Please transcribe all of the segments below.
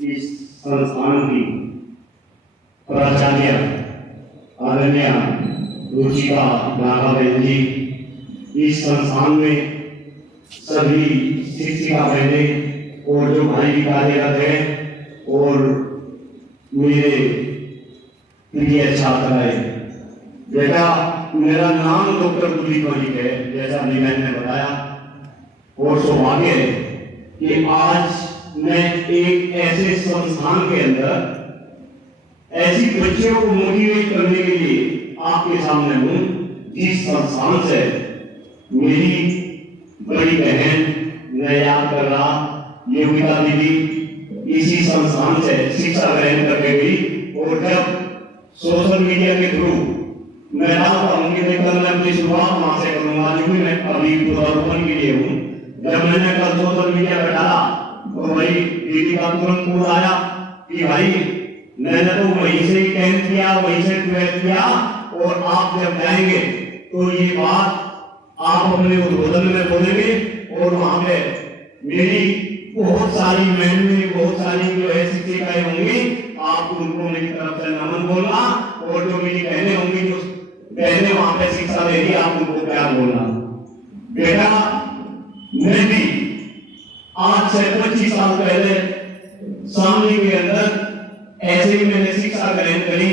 इस संस्थान की प्राचार्य आदरणीय रुचिका नागाबेन जी, इस संस्थान में सभी शिक्षिका बहनें और जो भाई भी कार्यरत हैं और मेरे प्रिय छात्र हैं। बेटा, मेरा नाम डॉक्टर कुलदीप मलिक है, जैसा अभी मैंने बताया, और सौभाग्य है कि आज मैं एक ऐसे संस्थान के अंदर ऐसी बच्चियों को मोटिवेट करने के लिए आपके सामने हूं, जिस संस्थान से मेरी बड़ी बहन, मैं याद कर रहा, योगिता दीदी इसी संस्थान से शिक्षा ग्रहण करके गई। और जब सोशल मीडिया के थ्रू मैं चाहता हूँ कि कल मैं अपनी शुरुआत वहां से करूंगा, जो मैं अभी पौधारोपण के लिए हूँ। जब मैंने कल सोशल मीडिया पर डाला तो भाई दीदी का तुरंत फोन आया कि भाई मैंने तो वहीं से 10th किया, वहीं से 12th किया, और आप जब जाएंगे तो ये बात आप अपने उद्बोधन में बोलेंगे। और वहां पे मेरी बहुत सारी बहनें, बहुत सारी जो है शिक्षिकाएं होंगी, आप उनको मेरी तरफ से नमन बोलना, और जो मेरी बहनें होंगी, जो बहनें वहां पे शिक्षा दे रही, आप उनको प्यार बोलना। बेटा, मैं भी आज से 25 साल पहले शामली के अंदर ऐसे ही मैंने शिक्षा ग्रहण करी।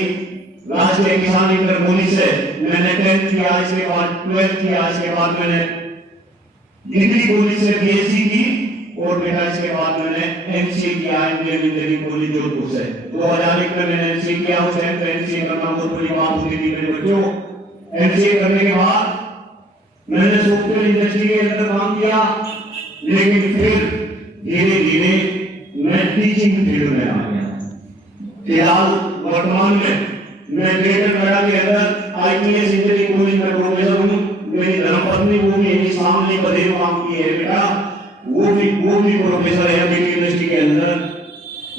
राष्ट्रीय किसान इंटर कॉलेज से मैंने 10th किया, इसके बाद 12th किया, इसके बाद मैंने डिग्री कॉलेज से बीएससी की, और बेटा इसके बाद मैंने एमसीए किया इंडियन इंजीनियरिंग कॉलेज जोधपुर से। 2001 में मैंने एमसीए किया। उस टाइम पे एमसीए करना बहुत बड़ी बात होती थी मेरे बच्चों। एमसीए करने के बाद मैंने सॉफ्टवेयर इंडस्ट्री के अंदर काम किया, लेकिन फिर धीरे धीरे मैं टीचिंग फील्ड में आ गया। फिलहाल वर्तमान में मैं ग्रेटर नोएडा के अंदर आईपीएस इंजीनियरिंग कॉलेज में प्रोफेसर हूँ। मेरी धर्मपत्नी वो भी सामने बधेव काम की है बेटा, वो भी प्रोफेसर है अभी यूनिवर्सिटी के अंदर।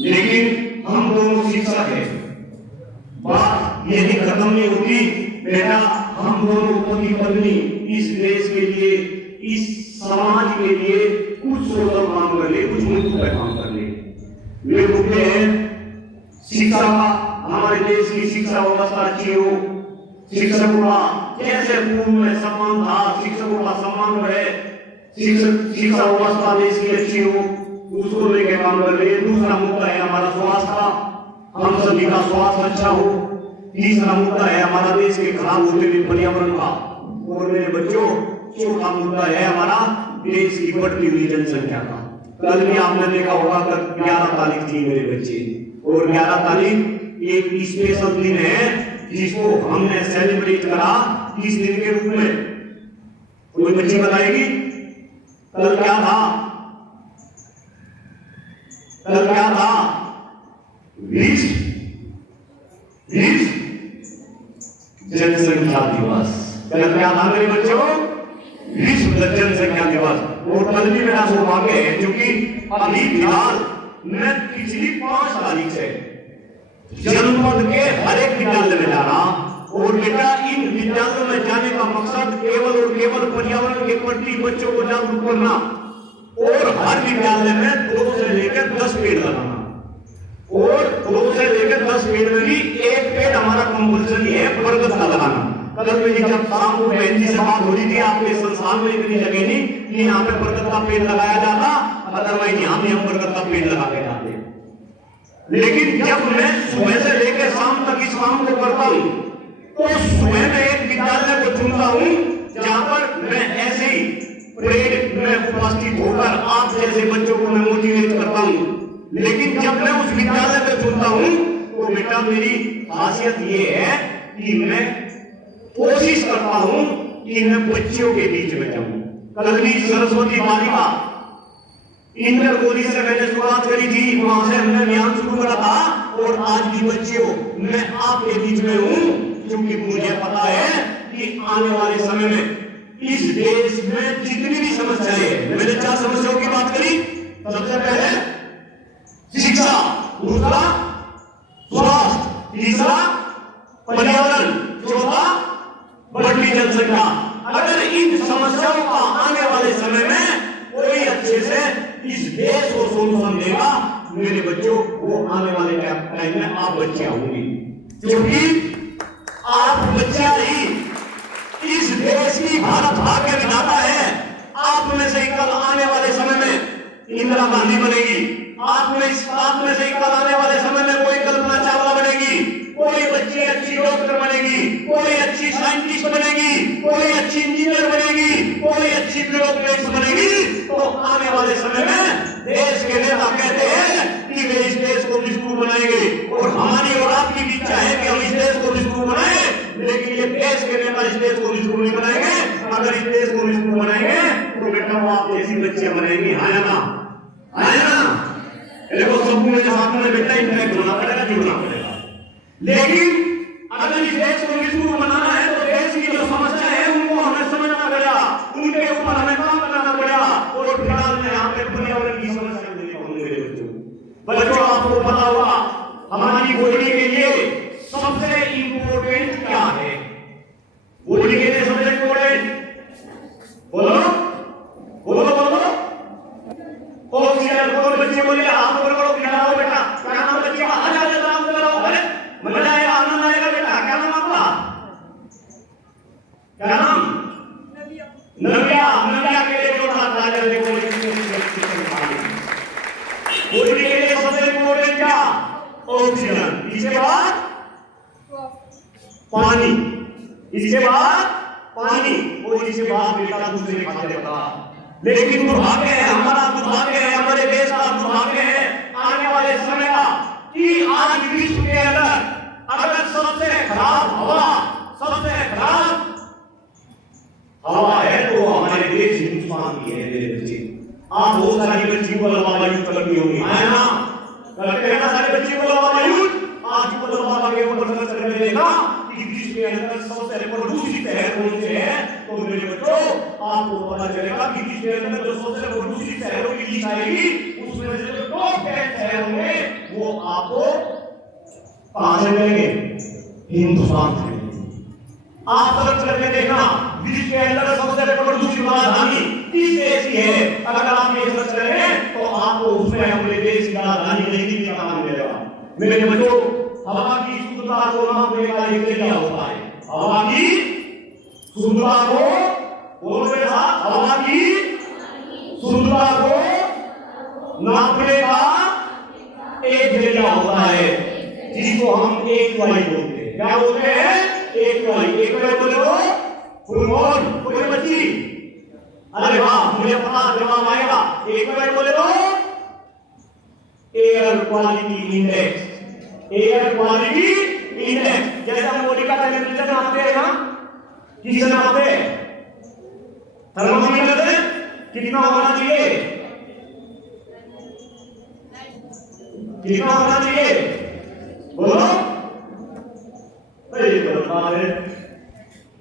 लेकिन हम दोनों शिक्षक हैं, बात यही खत्म नहीं होती बेटा। हम दोनों पति पत्नी इस देश के लिए, इस समाज के लिए कुछ सोशल काम कर ले, कुछ मुल्क पे काम कर ले। वे बोलते हैं शिक्षा, हमारे देश की शिक्षा व्यवस्था अच्छी हो, शिक्षकों का जैसे पूर्व में सम्मान था, शिक्षकों का सम्मान बढ़े, शिक्षा व्यवस्था देश की अच्छी हो, उसको लेके काम कर रहे हैं। दूसरा मुद्दा है हमारा स्वास्थ्य का, हम सभी का स्वास्थ्य अच्छा हो। तीसरा मुद्दा है हमारा देश के खराब होते हुए पर्यावरण का। और मेरे बच्चों, चौथा मुद्दा है हमारा देश की बढ़ती हुई जनसंख्या का। कल भी आपने देखा होगा, कल 11 तारीख थी मेरे बच्चे, और 11 तारीख एक स्पेशल दिन है जिसको हमने सेलिब्रेट करा किस दिन के रूप में, कोई बच्ची बताएगी कल क्या था? कल क्या था? विश्व जनसंख्या दिवस। कल क्या था मेरे बच्चों? विश्व जनसंख्या दिवस। और कल भी मेरा सौभाग्य है क्योंकि अभी फिलहाल मैं पिछली 5 तारीख से जनपद के हर एक विद्यालय में जा रहा। और बेटा, इन विद्यालयों में जाने का मकसद केवल और केवल पर्यावरण के प्रति बच्चों को जागरूक करना, और हर विद्यालय में 2 से लेकर 10 पेड़ लगाना। और 2 से लेकर 10 पेड़ में भी एक पेड़ हमारा कंपल्सरी है बरगद का लगाना। कल मेरी जब शाम को बहन जी से बात हो रही थी, आपके संस्थान में इतनी जगह नहीं कि यहाँ पे बरगद का पेड़ लगाया जाता, अदरवाइज यहाँ भी हम बरगद का पेड़ लगा के जाते। लेकिन जब मैं सुबह से लेकर शाम तक इस काम को करता हूँ, तो सुबह में एक विद्यालय को चुनता हूँ जहां पर मैं ऐसे ही परेड में उपस्थित होकर आप जैसे बच्चों को मैं मोटिवेट करता हूँ। लेकिन जब मैं उस विद्यालय को चुनता हूँ तो बेटा मेरी खासियत ये है कि मैं कोशिश करता हूँ कि मैं बच्चों के बीच में जाऊँ। कल भी सरस्वती बालिका इंटर कॉलेज से मैंने शुरुआत करी थी, वहां से हमने अभियान शुरू करा था, और आज भी बच्चों मैं आपके बीच में हूँ, क्योंकि मुझे पता है कि आने वाले समय में इस देश में जितनी भी समस्याएं हैं, मैंने 4 समस्याओं की बात करी। सबसे पहले शिक्षा, दूसरा स्वास्थ्य, तीसरा पर्यावरण, चौथा बढ़ती जनसंख्या। अगर इन समस्याओं का आने वाले समय में कोई अच्छे से इस देश को सोल्यूशन देगा, मेरे बच्चों वो आने वाले टाइम में आप बच्चे होंगे, क्योंकि आप बच्चा ही इस देश की भारत भाग्य विधाता है। आप में से कल आने वाले समय में इंदिरा गांधी बनेगी, आप में से कल आने वाले समय में कोई कल्पना चावला बनेगी, कोई बच्ची अच्छी डॉक्टर बनेगी, कोई अच्छी साइंटिस्ट बनेगी, कोई अच्छी इंजीनियर बनेगी, कोई अच्छी ब्यूरोक्रेट बनेगी। तो आने वाले समय में देश के नेता कहते हैं कि वे इस देश को विश्व बनाएंगे, और हमारी और आपकी भी इच्छा है कि हम इस देश को विश्व बनाए, लेकिन ये देश के नेता इस देश को विश्व नहीं बनाएंगे। अगर इस देश को विश्व बनाएंगे तो बेटा वो आप जैसी बच्चियां बनेंगी, है ना? देखो सबको मेरे साथ में बेटा इंटरेक्ट होना पड़ेगा, जुड़ना पड़ेगा। लेकिन अगर इस देश को विश्व बनाना है तो देश की जो समस्या है उनको हमें समझना पड़ेगा, उनके ऊपर हमें काम करना पड़ेगा। और फिलहाल में यहाँ पे पर्यावरण की समस्या मेरे बच्चों आपको पता होगा हमारी बॉडी के लिए सबसे इंपॉर्टेंट क्या है? बॉडी के लिए सबसे इंपॉर्टेंट बोलो बोलो बोलो ऑक्सीजन। कौन बच्चे बोले आप बोलो खिलाओ बेटा, क्या नाम बच्चे का? आ जाओ नाम बोलो, अरे मजा आएगा, आनंद आएगा बेटा। क्या नाम आपका? क्या नाम? नव्या। नव्या के लिए जो बात आ जाए देखो बॉडी के लिए सबसे इंपॉर्टेंट क्या? ऑक्सीजन, इसके बाद पानी, इसके बाद पानी, और इसके बाद बेटा दूसरे खाते बता। लेकिन दुर्भाग्य है, हमारा दुर्भाग्य है, हमारे देश का दुर्भाग्य है आने वाले समय का कि आज विश्व के अंदर अगर सबसे खराब हवा, सबसे खराब हवा है तो हमारे देश हिंदुस्तान की है। मेरे बच्चे आप बहुत सारी बच्ची को लवा यूज करनी होगी, है ना? करते हैं ना सारे बच्ची को लवा यूज। आज को लवा के ऊपर सर्च करके देखा कि विश्व के अंदर सबसे प्रदूषित शहर कौन से है, तो मेरे बच्चों आपको पता चलेगा कि विश्व के अंदर जो सबसे प्रदूषित शहरों की लिस्ट आएगी उसमें से जो टॉप 10 शहर होंगे वो आपको कहां से मिलेंगे? हिंदुस्तान से। आप सर्च करके देखना विश्व के अंदर सबसे प्रदूषित राजधानी किस देश की है। अगर आप ये सर्च करें तो आपको उसमें अपने देश की राजधानी नहीं का नाम मिलेगा। मेरे बच्चों हवा की शुद्धता को नापने का एक तरीका होता है। हवा की शुद्धता को बोलो मेरे साथ, हवा की शुद्धता को नापने का एक जरिया होता है जिसको हम AQI बोलते हैं। क्या बोलते हैं? AQI। AQI बोलो फुल मॉर्न, पूरे बच्ची। अरे वाह मुझे पता जवाब आएगा। AQI बोले तो air quality index. Air quality index जैसा बॉडी का टेम्परेचर नापते हैं ना, किससे नापते हैं? थर्मोमीटर से। कितना होना चाहिए? कितना होना चाहिए बोलो? अरे बता रहे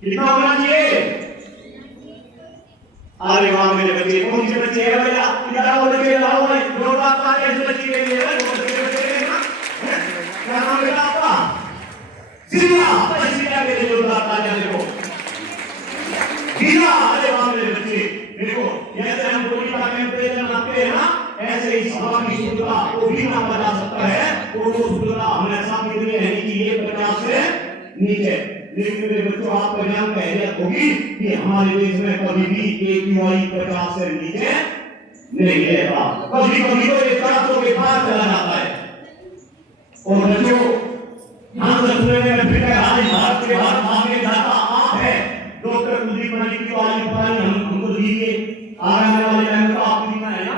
कितना होना चाहिए? अरे वाह मेरे बच्चे, कौन से बच्चे हैं भैया? इधर आओ बच्चे, लाओ भाई जोरदार तालियां इस बच्चे के लिए। क्या नाम बेटा आपका? जिया। जिया के लिए जोरदार तालियां देखो। जिया। अरे वाह मेरे बच्चे, देखो जैसे हम बॉडी का टेम्परेचर नापते हैं ना, ऐसे ही हवा की शुद्धता को भी नापा जा सकता है। और वो शुद्धता हमेशा कितनी रहनी चाहिए? 50 से नीचे। लेकिन मेरे बच्चों आपको ध्यान कहलियत होगी कि हमारे देश में कभी भी AQI 50 से नीचे नहीं रहता। कभी कभी तो 400 के पार चला जाता है। और बच्चों ध्यान रखने में फिर आज भारत के बाहर भागे जाता आप है डॉक्टर कुलदीप मलिक की आज हमको दीजिए आने वाले टाइम का आप लिखना है ना।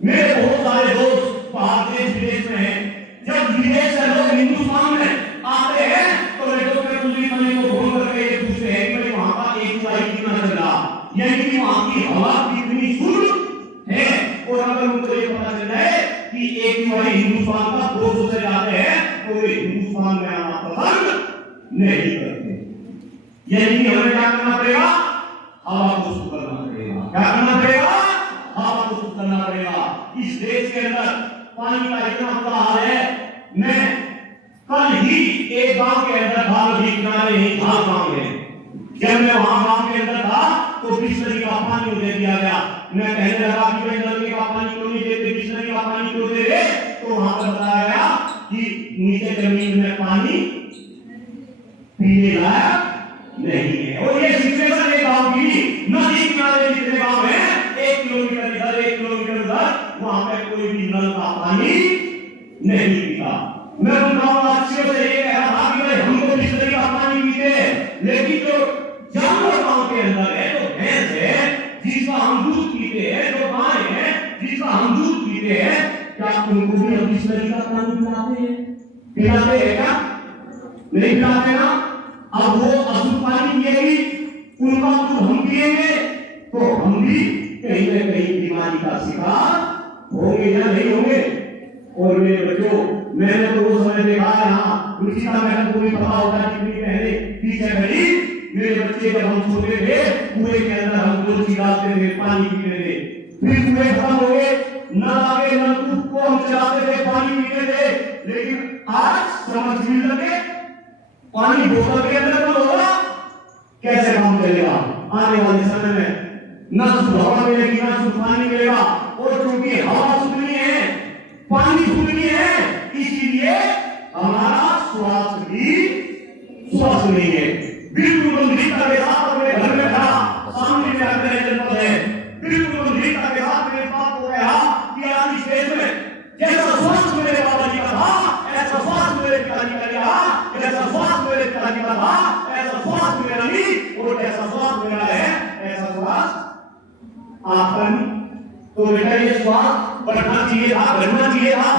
मेरे बहुत सारे दोस्त बाहर देश विदेश में हैं। जब विदेश से लोग हिंदुस्तान में आते हैं तो डॉक्टर कुलदीप मलिक को फोन करके ये पूछते हैं कि वहां का AQI कितना चल रहा, यानी कि वहां की हवा कितनी शुद्ध है। और अगर उनको ये पता चल जाए कि AQI हिंदुस्तान का 200 से ज्यादा है तो वे हिंदुस्तान में आना पसंद नहीं करते। यानी कि हमें क्या करना पड़ेगा? हवा को शुद्ध करना पड़ेगा। क्या करना पड़ेगा? हवा को शुद्ध करना पड़ेगा। इस देश के अंदर पानी का इतना बुरा हाल है। मैं कल ही एक गांव के अंदर था, नदी किनारे ही था गांव में। जब मैं वहां गांव के अंदर था तो बिस्लरी का पानी मुझे दिया गया। मैं कहने लगा कि भाई नदी का पानी क्यों नहीं देते, बिस्लरी का पानी क्यों दे रहे? नीचे जमीन में पानी पीने लायक नहीं है। और ये सिचुएशन है गांव की, नदी किनारे जितने गांव हैं 1 किलोमीटर इधर 1 किलोमीटर उधर, वहां पे कोई भी नल का पानी नहीं पीता। मैं उन गांव वासियों से ये कह रहा था कि भाई हमको बिजली का पानी पीते हैं, लेकिन जो जानवर गांव के अंदर है, जो भैंस है जिसका हम दूध पीते हैं, जो गाय है जिसका हम दूध पीते हैं, क्या उनको भी हम बिजली का पानी पिलाते हैं? पिलाते हैं क्या? नहीं पिलाते ना। अब वो अशुद्ध पानी पिएगी, उनका दूध हम पिएंगे, तो हम भी कहीं न कहीं बीमारी का शिकार होंगे या नहीं होंगे? और मेरे बच्चों, मैंने तो वो समय देखा है, हाँ रुचिता मैडम को भी पता होगा कितनी पहले पीछे खड़ी, मेरे बच्चे जब हम छोटे थे कुएं के अंदर हम दूध निकालते थे, पानी पीते थे, फिर कुएं खत्म हो गए, नल आ गए, नलकूप को हम चलाते थे, पानी पीते थे। लेकिन आज समझ मिल लगे पानी बोतल के अंदर तो होगा, कैसे काम चलेगा? आने वाले समय में ना शुद्ध हवा मिलेगी ना शुद्ध पानी मिलेगा। और क्योंकि हवा शुद्ध नहीं है, पानी शुद्ध नहीं है, इसीलिए हमारा स्वास्थ्य भी स्वस्थ नहीं है। बिल्कुल गंभीरता के साथ अपने घर में था, सामने में अपने जनपद है, बिल्कुल गंभीरता के साथ मेरे बात हो गया कि आज इस देश में जैसा स्वास्थ्य मेरे बाबा जी का था, ऐसा स्वास्थ्य मेरे पिताजी का रहा, जैसा स्वास्थ्य मेरे पिताजी का था, ऐसा स्वास्थ्य मेरा नहीं, और जैसा स्वास्थ्य मेरा है ऐसा स्वास्थ्य आपका नहीं। तो बेटा ये स्वास्थ्य बढ़ना चाहिए था, बढ़ना चाहिए था,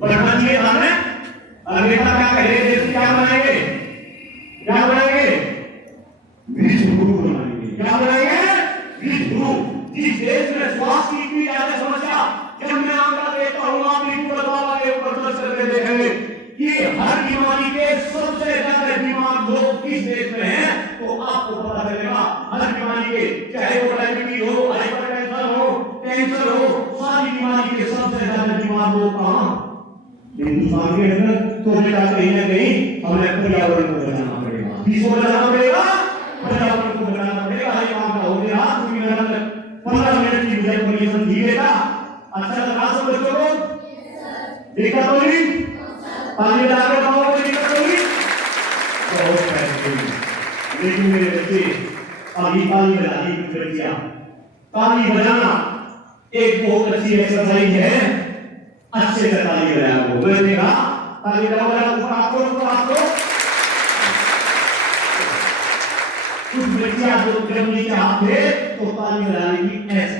बढ़ना चाहिए था ना। और बेटा क्या कहे, देश क्या बनाएंगे, क्या बनाएंगे? विश्व गुरु बनाएंगे। क्या बनाएंगे? विश्व गुरु। जिस देश में स्वास्थ्य की इतनी ज्यादा समस्या, जब मैं आंकड़ा देखता हूँ, आप रिपोर्ट बाबा के ऊपर सर्च करके देखेंगे कि हर बीमारी के सबसे ज्यादा बीमार लोग किस देश में हैं, तो आपको पता चलेगा हर बीमारी के, चाहे वो डायबिटीज हो, हाइपरटेंशन हो, कैंसर हो, सारी बीमारी के सबसे ज्यादा बीमार लोग कहाँ? हिंदुस्तान के अंदर। तो बेटा कहीं ना कहीं हमें पर्यावरण को बचाना पड़ेगा, विश्व को बचाना पड़ेगा, पर्यावरण को बचाना पड़ेगा। ये काम का हो गया, 15 मिनट की मुझे परमिशन दी बेटा। अच्छा लगा सब बच्चों को? दिक्कत होगी? पानी डाल के खाओ तो दिक्कत होगी? बहुत बेहतरीन। लेकिन मेरे बच्चे अभी ताली बजानी कुछ बच्चियां, ताली बजाना एक बहुत अच्छी एक्सरसाइज है, अच्छे से ताली बजाया वो। मैंने कहा ताली बजाओ, ऊपर आपको कुछ बच्चियां जो जब नीचे हाथ थे तो ताली बजाने की ऐसे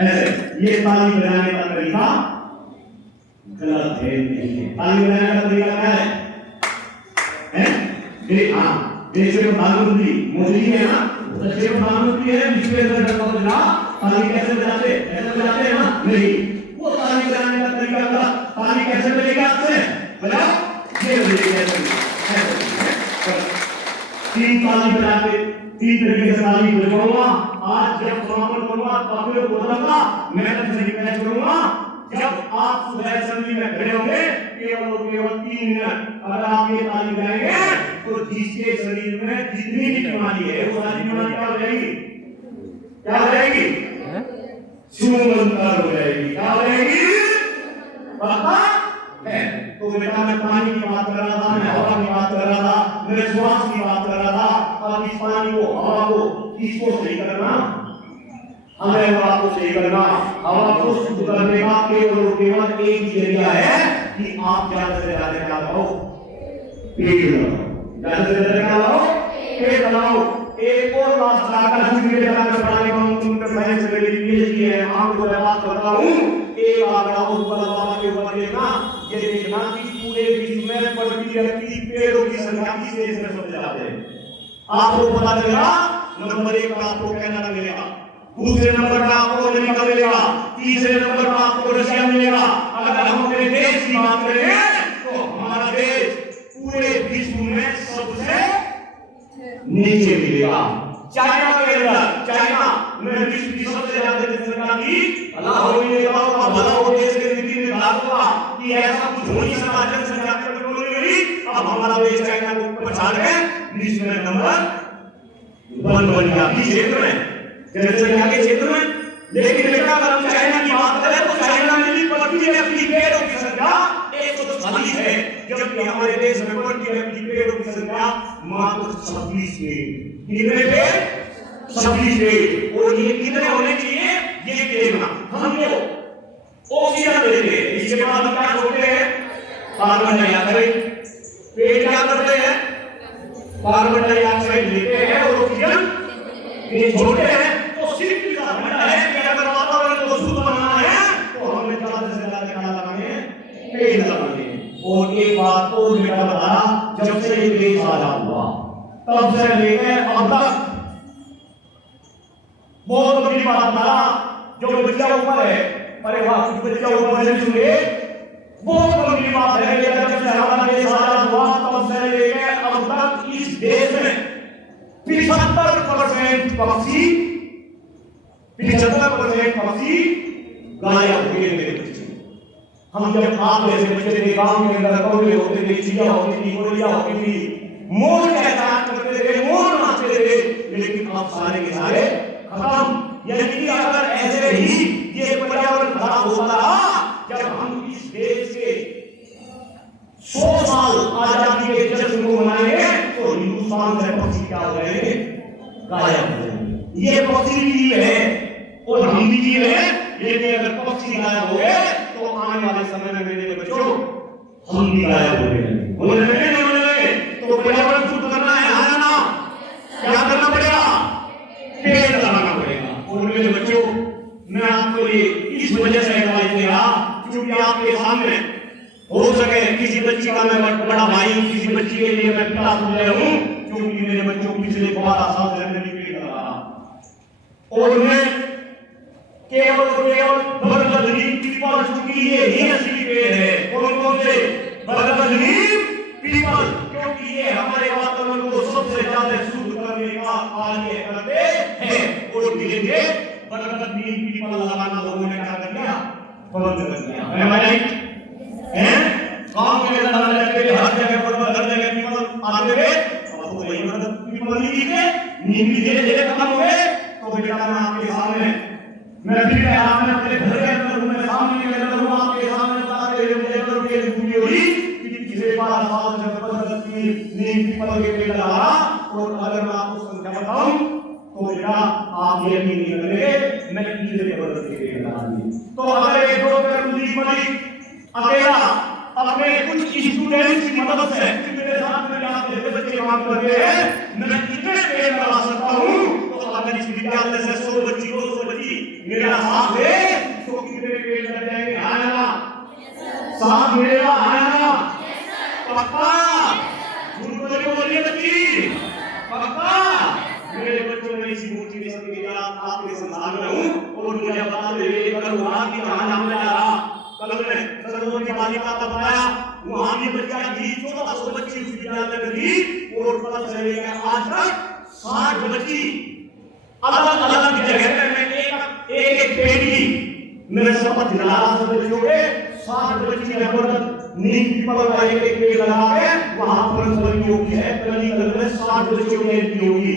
ऐसे, ये ताली बजाने का तरीका गलत है, नहीं है। ताली बजाने का तरीका क्या है? हाँ, देश के प्रधानमंत्री मोदी जी है ना, अच्छे प्रधानमंत्री है, जिसके अंदर ताली कैसे बजाते? ऐसे बजाते हैं ना? नहीं, वो ताली बजाने का तरीका गलत। ताली कैसे बजेगा? आपसे बजाओ, ये बजेगी ऐसे। 3 ताली बजाते, 3 तरीके से ताली बजाऊंगा। आज जब समापन करूंगा तब फिर बोलूंगा, मैं तो सही मैच करूंगा। जब आप सुबह असेंबली में खड़े होंगे, केवल 3 मिनट अगर आप ये ताली बजाएंगे तो जिसके शरीर में जितनी भी बीमारी है वो सारी बीमारी क्या हो जाएगी? क्या हो जाएगी? शून्यता हो जाएगी। क्या हो जाएगी? पता है? तो बेटा मैं पानी की बात कर रहा था, मैं हवा की बात कर रहा था, मैं श्वास की बात कर रहा था। अब इस पानी को, हवा को, किसको सही करना? हमें हवा को सही करना। हवा को शुद्ध करने का केवल एक ही जरिया है कि आप ज्यादा से ज्यादा क्या लगाओ? पेड़ लगाओ। ज्यादा से ज्यादा क्या लगाओ? पेड़ लगाओ। एक और बात बताकर शुरू में पढ़ाने का उनके मैंने से मेरी पीएचडी है, आपको मैं बात करता हूँ। एक आंकड़ा ऊपर बाबा के ऊपर देखना, ये देखना कि पूरे विश्व में प्रति व्यक्ति पेड़ों की संख्या किस देश में सबसे ज्यादा है? आपको पता चलेगा। नंबर 1 पर आपको कनाडा मिलेगा, दूसरे नंबर पर आपको अमेरिका मिलेगा, तीसरे नंबर पर आपको रशिया मिलेगा। अगर हम अपने देश की बात करें तो हमारा देश पूरे विश्व में सबसे नीचे मिलेगा। चाइना के अंदर, चाइना में विश्व की सबसे ज्यादा जनसंख्या की भला हो मिलेगा, भला हो देश के नीति निर्धारक का कि ऐसा कुछ हो नहीं सकता, जनसंख्या की कंट्रोल नहीं हुई। अब हमारा देश चाइना को पछाड़ के विश्व में नंबर 1 बन गया क्षेत्र में, जनसंख्या के क्षेत्र में। लेकिन बेटा अगर हम चाइना की बात करें तो चाइना में भी प्रति व्यक्ति पेड़ों की संख्या 140 है, अभी हमारे देश में पेड़ों की संख्या मात्र 26 पेड़। कितने पेड़? 26 पेड़। और ये कितने होने चाहिए ये देखना। हम जो ऑक्सीजन लेते हैं इसके बाद हम क्या छोड़ते हैं? Carbon dioxide. पेड़ क्या करते हैं? कार्बन डाइऑक्साइड लेते हैं और ऑक्सीजन ये छोड़ते हैं। तो सिर्फ इसका मतलब है कि अगर वातावरण को शुद्ध बनाना है तो हमें ज्यादा से ज्यादा क्या लगाने हैं? पेड़ लगाने हैं। और एक बात और मेरा बताया, जब से ये देश आजाद हुआ तब से लेकर अब तक बहुत बड़ी बात बता, जो बच्चा ऊपर है, अरे वाह कुछ बच्चा ऊपर से सुनिए, बहुत बड़ी बात है। जब से हमारा देश आजाद हुआ तब से लेकर अब तक इस देश में 75% पक्षी 75% पक्षी गायब हो गए मेरे बच्चे। हम जब आप जैसे बच्चे थे गांव के अंदर कौवे होते थे, चिड़िया होती थी, गोलियां होती थी, मोर कहता करते थे, मोर नाचते थे, लेकिन अब सारे के सारे खत्म। यानी कि अगर ऐसे ही ये पर्यावरण खराब होता रहा, जब हम इस देश के 100 साल आजादी के जश्न को मनाएंगे तो हिंदुस्तान से पक्षी क्या हो जाएंगे? गायब हो जाएंगे। ये पक्षी जीव है और हम भी जीव है, लेकिन अगर पक्षी गायब हो गए तो आने वाले समय में मेरे बच्चों हम भी गायब हो गए। तो पर्यावरण शुद्ध करना है, हाँ ना? क्या करना पड़ेगा? पेड़ लगाना पड़ेगा। और मेरे बच्चों मैं आपको ये इस वजह से एडवाइस दे रहा क्योंकि आपके सामने हो सके किसी बच्ची का मैं बड़ा भाई, किसी बच्ची के लिए मैं पिता बन रहा हूँ, क्योंकि मेरे बच्चों पिछले 12 साल से मैंने पेड़ लगाया और मैं केवल बरगद नीम पीपल, चूंकि ये ही असली पेड़ है। कौन से? बरगद नीम पीपल, क्योंकि ये हमारे वातावरण को सबसे ज्यादा शुद्ध करने का कार्य करते हैं। और धीरे धीरे बरगद नीम पीपल लगाना लोगों ने क्या कर दिया? बंद कर दिया। गांव के अंदर हर जगह पर हर जगह पीपल आते थे, अब तो वही बरगद पीपल नहीं दिखे, नीम भी धीरे धीरे खत्म हुए। तो बेटा मैं आपके सामने मैं भी आपने अपने घर के अंदर मैं सामने के अंदर हूं, आपके सामने बताते हुए मुझे करो के पूरी हुई कि पिछले 12 साल से बरगद की नीम पीपल के पेड़ लगा। और अगर मैं आपको संख्या बताऊं तो बेटा आप ये यकीन नहीं करेंगे, मैं कितने बरगद के पेड़ लगा दिए। तो अगर एक दो कुलदीप मलिक अकेला अपने कुछ स्टूडेंट्स की मदद से मेरे साथ में आपके बच्चे काम कर रहे हैं, मैं कितने पेड़ लगा सकता हूं? तो अगर इस विद्यालय से 100 बच्ची 200 बच्ची मेरा साथ दे तो कितने पेड़ लग जाएंगे? आना साथ मेरा, आना पक्का? बोलिए बच्ची, पक्का? मेरे बच्चों में इसी मोटिवेशन के लिए आपके संसार में हूं और मुझे बताते हुए करूंगा कि कहां जाने जा रहा। कल मैं सरस्वती बालिका का बताया, वहां भी बच्चियां थी, 1400 बच्ची उस विद्यालय में थी और कल से लेकर आज तक 60 बच्ची अलग अलग जगह में एक पेड़ की मेरे शपथ दिला रहा सब बच्चों के 60 बच्ची बरगद नीम पीपल का एक पेड़ लगा के वहां पर सभी होगी है कली कलर में 60 बच्चों की एंट्री होगी।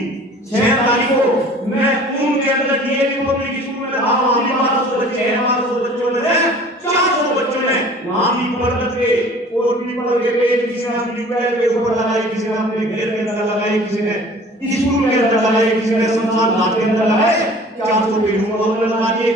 6 तारीख को मैं उनके अंदर डीएवी पब्लिक स्कूल में रहा, वहां भी 1200 बच्चे हैं, 1200 बच्चों में से 400 बच्चों ने वहां भी बरगद के और पीपल के पेड़ किसी ने अपनी ट्यूबवेल के ऊपर लगाए, किसी ने अपने घर के अंदर लगाए, किसी ने स्कूल के अंदर लगाए, किसी ने शमशान घाट के अंदर लगाए। 400 पेड़ उन्होंने लगा दिए।